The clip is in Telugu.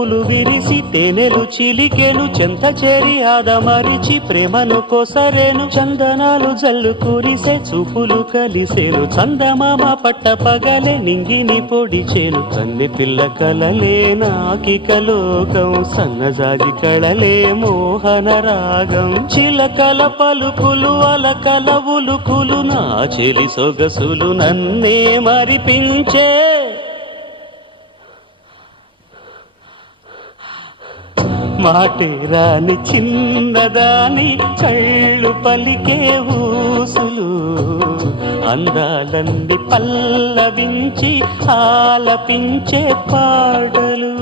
పువ్వులు విరిసి తేనెలు చిలికెను చెంత చేరి ఆదమరిచి ప్రేమను కొసరేను చందనాలు జల్లు కురిసే చూపులు కలిసేను చందమామ పట్ట పగలే నింగిని పొడిచేను కన్నె పిల్ల కలలే నాకిక లోకం సన్నజాజి కళలే మోహన రాగం చిలకల పలుకులు అలకల ఉలుకులు నా చెలి సొగసులు నన్నే మరిపించే మాటే రాని చిన్నదాని కళ్ళు పలికే ఊసులు అందాలన్నీ పల్లవించి ఆలపించే పాటలు